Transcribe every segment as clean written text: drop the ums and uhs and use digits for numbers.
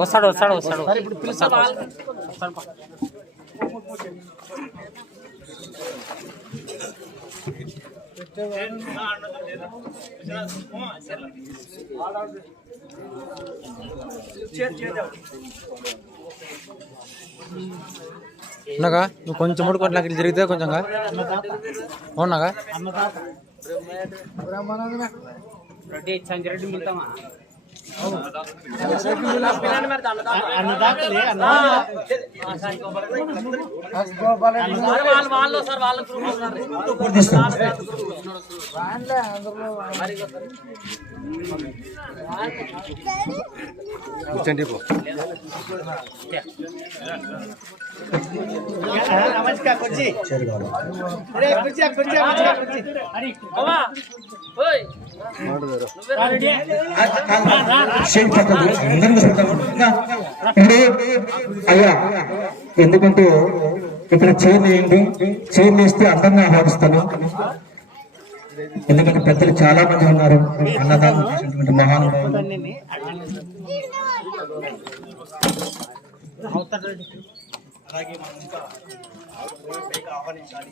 వస్తాడు వస్తాడు వస్తాడు ఉన్నాగా నువ్వు కొంచెం మూడు కోట్ల అక్కడ జరిగితే కొంచెంగా అవునాగా రెడ్డి మిగతామా అయ్యా ఎందుకంటే ఇక్కడ చైర్ వేయండి, చైర్ వేస్తే అందరినీ ఆహ్వానిస్తాను. ఎందుకంటే పెద్దలు చాలా మంది ఉన్నారు, అన్నదానం చేసినటువంటి మహానుభావులు. అలాగే మనం ఇంకా ఆహ్వానించాలి.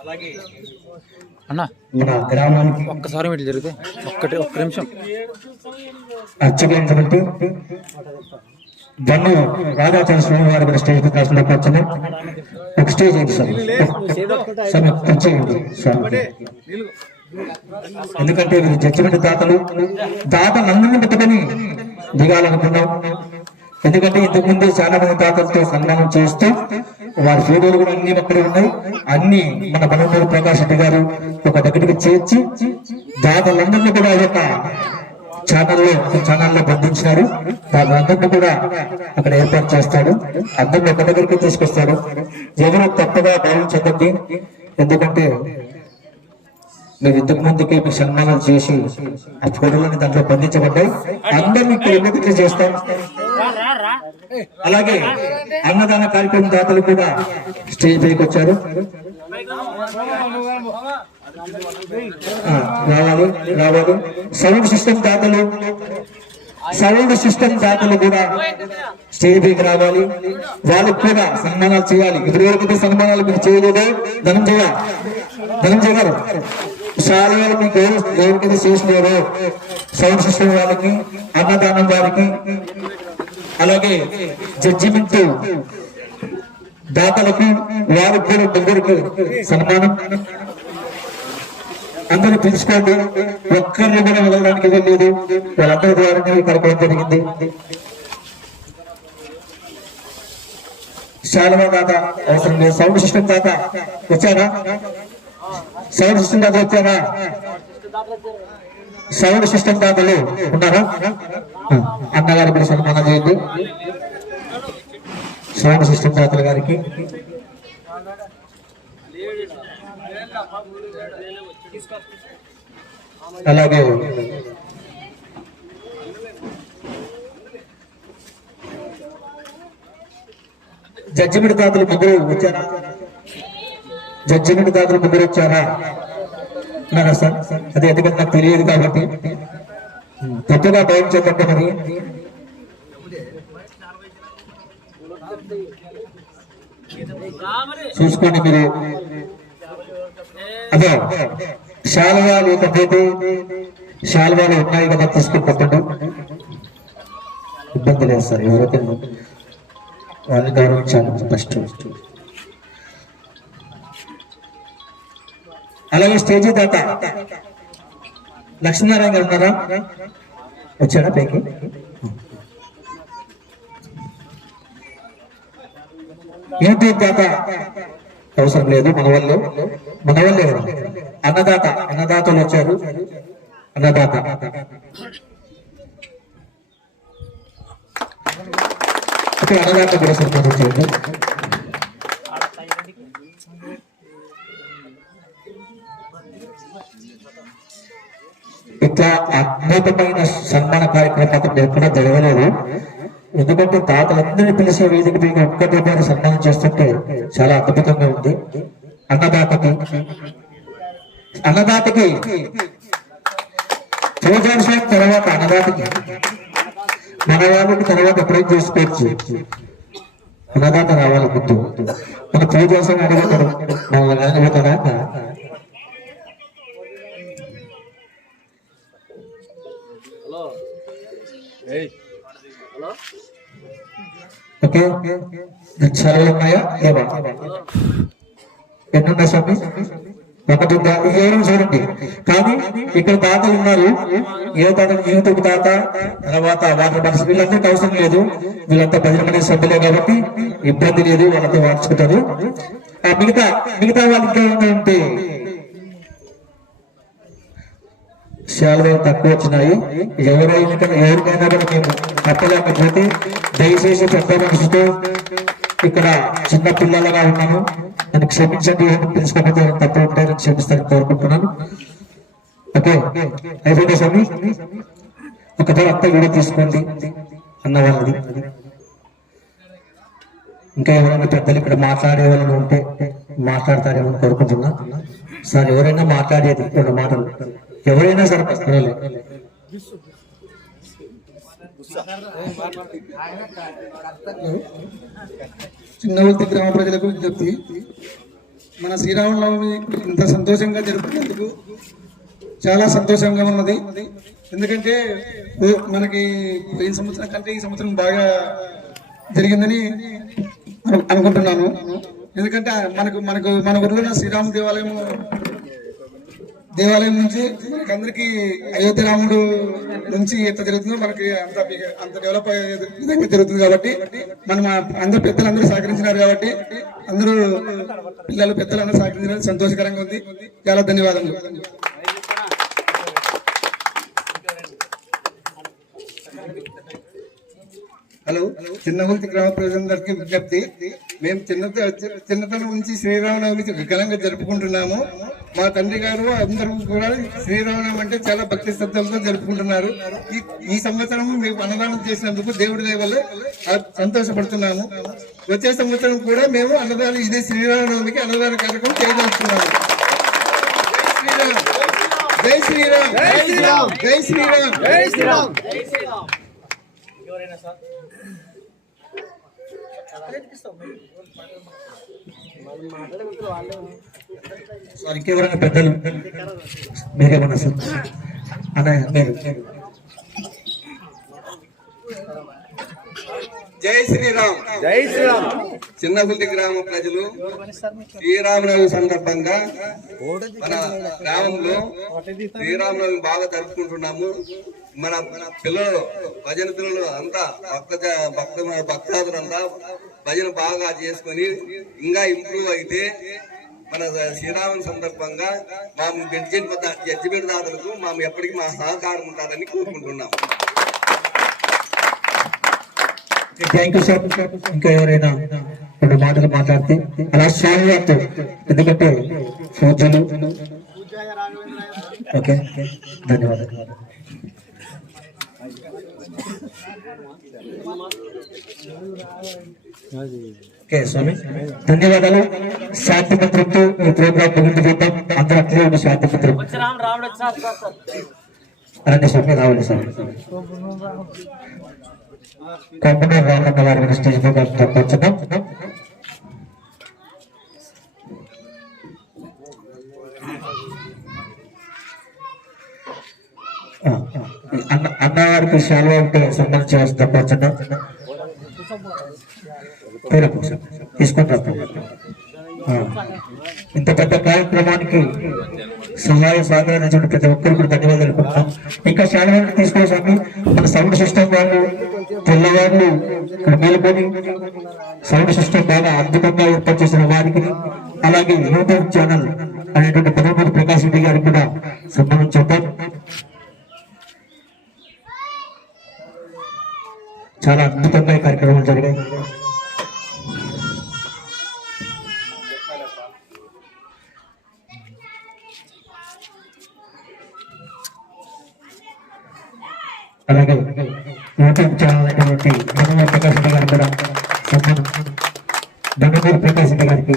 అలాగే అన్నా మన గ్రామానికి ఒక్కసారి మీరు జరిగితే ఒక్క నిమిషం అర్చకులైనటువంటి దన్ను రాధాచంద్ర స్వామి వారి కూడా స్టేజ్ కాల్సినప్పుడు వచ్చింది. ఒక స్టేజ్ అయింది సార్ వచ్చేయండి సార్. ఎందుకంటే వీరు జడ్జిమెంట్ దాతలందరినీ పెట్టుకొని దిగాలనుకున్నాం. ఎందుకంటే ఇంతకుముందు చాలా మంది దాతలతో సన్మానం చేస్తూ వారి ఫోటోలు కూడా అన్ని అక్కడే ఉన్నాయి. అన్ని మన బలమూరు ప్రకాష్ రెడ్డి గారు ఒక దగ్గరికి చేర్చి దాతలందరినీ కూడా ఒక ఛానల్లో బంధించినారు. వాళ్ళందరినీ కూడా అక్కడ ఏర్పాటు చేస్తాడు, అందరినీ ఒక దగ్గరికి తీసుకొస్తాడు. ఎవరు తప్పగా భావించదండి, ఎందుకంటే మేము ఇంతకు ముందుకే మీకు సన్మానాలు చేసి ఆ ఫోటోలని దాంట్లో బంధించబడ్డాయి. అందరినీ ఇక్కడ ఎన్నికలు చేస్తాం. అలాగే అన్నదాన కార్యక్రమం దాతలు కూడా స్టేజ్ పైకి వచ్చారు. రావాలి సౌండ్ సిస్టమ్ దాతలు కూడా స్టేజ్ పైకి రావాలి. వాళ్ళకి కూడా సన్మానాలు చేయాలి. ఇదివరకైతే సన్మానాలు మీరు చేయలేదో ధనంజయ గారు శాలయాలు మీకు ఎవరికైతే చేసినారో సౌండ్ సిస్టమ్ వాళ్ళకి, అన్నదానం వారికి, అలాగే జడ్జిమెంట్ దాతలకు వారికి కూడా ముగ్గురికి సన్మానం. అందరూ పిలుచుకోండి, ఒక్కరిని కూడా వదలడానికి వెళ్ళలేదు. వాళ్ళందరి ద్వారా కార్యక్రమం జరిగింది. శాలవా దాత అవసరం లేదు. సౌండ్ సిస్టమ్ దాత వచ్చారా? సౌండ్ సిస్టమ్ దాతలు వచ్చారా? సౌండ్ సిస్టమ్ దాతలు ఉన్నారా? అన్నగారి కూడా సన్మానం చేయండి సౌండ్ సిస్టమ్ దాతల గారికి. అలాగే జడ్జిమెంట్ దాతలు ముగ్గురు వచ్చారా? జడ్జిమెంట్ దాతలు ముగ్గురు వచ్చారా? ఉన్నారా సార్? అదే ఎందుకంటే నాకు తెలియదు కాబట్టి తప్పుగా భావించకండి. మరి చూసుకోండి మీరు. అదే శాలువా లేకపోతే శాలువాలు ఉన్నాయి కదా తీసుకుని పట్టండి, ఇబ్బంది లేదు సార్. ఎవరైతే వాళ్ళని గౌరవించాలి ఫస్ట్. అలాగే స్టేజీ దాత లక్ష్మీనారాయణ గారు ఉన్నారా? వచ్చారా పైకి? యూట్యూబ్ దాత అవసరం లేదు, మన వాళ్ళే అన్నదాతలు వచ్చారు. అన్నదాత ఇక్కడ అన్నదాత కూడా సన్మానం చేయండి. ఇట్లా అద్భుతమైన సన్మాన కార్యక్రమం ఎక్కడా జరగలేదు. ఎందుకంటే తాతలందరినీ పిలిచే వేదిక మీకు ఒక్కటి ద్వారా సన్మానం చేస్తుంటే చాలా అద్భుతంగా ఉంది. అన్నదాతకి పూజాంశం తర్వాత అన్నదాతకి మన వాళ్ళకి తర్వాత ఎప్పుడైనా చేసుకోవచ్చు. అన్నదాత రావాలి ముందు, మన పూజాంశం అడుగుతారు మమ్మల్ని అడుగుతారా. ఓకే, సెలవులు ఉన్నాయా లేవా? ఎన్నున్నాయి స్వామి? ఒకటి ఎవరు చూడండి. కానీ ఇక్కడ తాతలు ఉన్నారు. ఏ తాతలు యూట్యూబ్ తాత, తర్వాత వాటర్ బాక్స్, వీళ్ళందరికీ అవసరం లేదు. వీళ్ళంతా 10 మంది సభ్యులే కాబట్టి ఇబ్బంది లేదు, వాళ్ళతో వాడుచుకుంటారు. మిగతా వాళ్ళకి ఉంటే శాలలు తక్కువ వచ్చినాయి. ఎవరికైనా కూడా మేము చెప్పలేకపోతే దయచేసి పెద్ద మనసుతో ఇక్కడ చిన్న పిల్లలుగా ఉన్నాను, నన్ను క్షమించండి. తెలుసుకోకపోతే తప్పు ఉంటాయని క్షమిస్తారని కోరుకుంటున్నాను. ఓకే, అయిపోయింది స్వామి. ఒకసారి అంతా వీడియో తీసుకోండి అన్న వాళ్ళది. ఇంకా ఎవరైనా పెద్దలు ఇక్కడ మాట్లాడే వాళ్ళని ఉంటే మాట్లాడతారేమని కోరుకుంటున్నా. సార్ ఎవరైనా మాట్లాడేది 2 మాటలు ఎవరైనా సరే చిన్నవల్తి గ్రామ ప్రజలకు విజ్ఞప్తి. మన శ్రీరామనవమి ఇంత సంతోషంగా జరుపుకునేందుకు చాలా సంతోషంగా ఉన్నది. ఎందుకంటే మనకి ఈ సంవత్సరం కంటే ఈ సంవత్సరం బాగా జరిగిందని అనుకుంటున్నాను. ఎందుకంటే మన ఊర్లో శ్రీరామ దేవాలయం నుంచి మనకి అందరికి అయోధ్య రాముడు నుంచి ఎంత జరుగుతుందో మనకి అంత డెవలప్ అయ్యే విధంగా జరుగుతుంది. కాబట్టి మనం అందరు పెద్దలందరూ సహకరించినారు. కాబట్టి అందరూ పిల్లలు పెద్దలందరూ సహకరించినారు. సంతోషకరంగా ఉంది. చాలా ధన్యవాదాలు. హలో, చిన్నగుల్తి గ్రామ ప్రజలందరికీ విజ్ఞప్తి. మేము చిన్నతనం నుంచి శ్రీరామనవమి ఘనంగా జరుపుకుంటున్నాము. మా తండ్రి గారు అందరూ కూడా శ్రీరామనవమి అంటే చాలా భక్తి శ్రద్ధలతో జరుపుకుంటున్నారు. ఈ సంవత్సరం మేము అన్నదానం చేసినందుకు దేవుడి దయ వల్ల సంతోషపడుతున్నాము. వచ్చే సంవత్సరం కూడా మేము అన్నదానం ఇదే శ్రీరామనవమికి అన్నదాన కార్యక్రమం చేయదలుచుకున్నాము. జై శ్రీరామ్, జై శ్రీరామ్, జై శ్రీరామ్, జై శ్రీరామ్, జై శ్రీరామ్. సార్ ఇంకెవరైనా పెద్దలు మీరేమన్నా సార్ అన్నయ్య మీరు? జై శ్రీరామ్, జై శ్రీరామ్. చిన్నగుల్తి గ్రామ ప్రజలు శ్రీరామనవమి సందర్భంగా మన గ్రామంలో శ్రీరామనవమి బాగా జరుపుకుంటున్నాము. మన పిల్లలు భజన పిల్లలు అంతా భక్తాదులంతా భజన బాగా చేసుకొని ఇంకా ఇంప్రూవ్ అయితే మన శ్రీరామన్ సందర్భంగా మా జడ్జిమెంట్ దాతలకు మేము ఎప్పటికీ మా సహకారం ఉంటారని కోరుకుంటున్నాం. Thank you sir. ఇంకా ఎవరైనా 2 మాటలు మాట్లాడితే అలా స్వామివారితో, ఎందుకంటే పూజలు. ఓకే, ధన్యవాదాలు. ఓకే స్వామి, ధన్యవాదాలు. శాంతి మంత్రంతో ఈ ప్రోగ్రాం ముగింపు చేద్దాం. అందరూ అట్లే ఉండి శాంతి మంత్రం రండి స్వామి. రావాలి స్వామి. కంపెనీ రామన్న వారి స్టేజ్ ప్రోగ్రాం తప్పొచ్చున్నాం. అన్నవారికి శాలువా ఉంటే సంబంధించవలసి తప్పొచ్చున్నాం. తీసుకుంటాం. ఇంత పెద్ద కార్యక్రమానికి సహాయ సహకరించిన ప్రతి ఒక్కరికి ధన్యవాదాలు చెప్తాం. ఇంకా చాలా మంది తీసుకోవాలి. మన సౌండ్ సిస్టమ్ వాళ్ళు తెల్లవాళ్ళు మేలుకొని సౌండ్ సిస్టమ్ బాగా అద్భుతంగా ఏర్పాటు చేసిన వారికి, అలాగే యూట్యూబ్ ఛానల్ అనేటువంటి పదమూడు ప్రకాశ్ రెడ్డి గారికి కూడా సన్మానం చేద్దాం. చాలా అద్భుతంగా ఈ కార్యక్రమాలు జరిగాయి. అలాగే యూట్యూబ్ ఛానల్ అయినటువంటి దండమూరి ప్రకాష్ రెడ్డి గారు కూడా సన్మానం, దండమూరి ప్రకాష్ రెడ్డి గారికి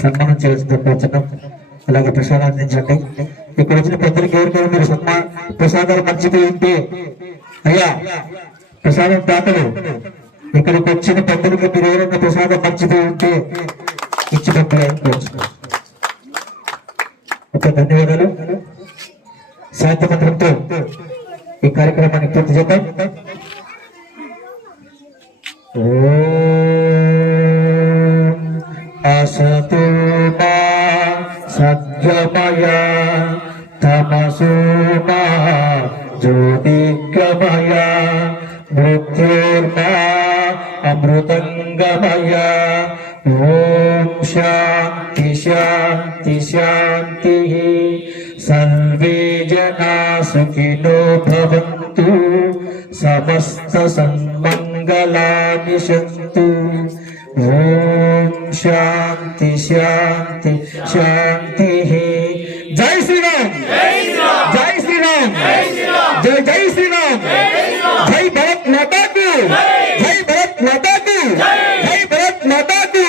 సన్మానం చేయాల్సింది కోరుతున్నాం. అలాగే ప్రసాదాలు అందించండి. ఇక్కడ వచ్చిన పెద్దలకి ఎవరికైనా మీరు ప్రసాదాలు మర్చిపోయి ఉంటే, అయ్యా ప్రసాదం దాతలు ఇక్కడికి వచ్చిన పెద్దలకి మీరు ఎవరైనా ప్రసాదం మర్చిపోయి ఉంటే ఇచ్చి పంపించుకోవచ్చు. ఒక ధన్యవాదాలు. శాంతి మంత్రంతో ఈ కార్యక్రమాన్ని పూర్తి చేద్దాం. అసతు మా సద్గమయ తమసు మా జ్యోతిర్గమయ మృత్యుర్మా అమృతంగమయ. ఓం శాంతి శాంతి శాంతి. సర్వే జనా సుఖినో భవంతు, సమస్త సన్మంగళాని సంతు. ఓం శాంతి శాంతి శాంతి. జై శ్రీరామ్, జై శ్రీరామ్, జై జై శ్రీరామ్. జై భరత్ మాతా కి, జై భరత్ మాతా కి, జై భరత్ మాతా కి.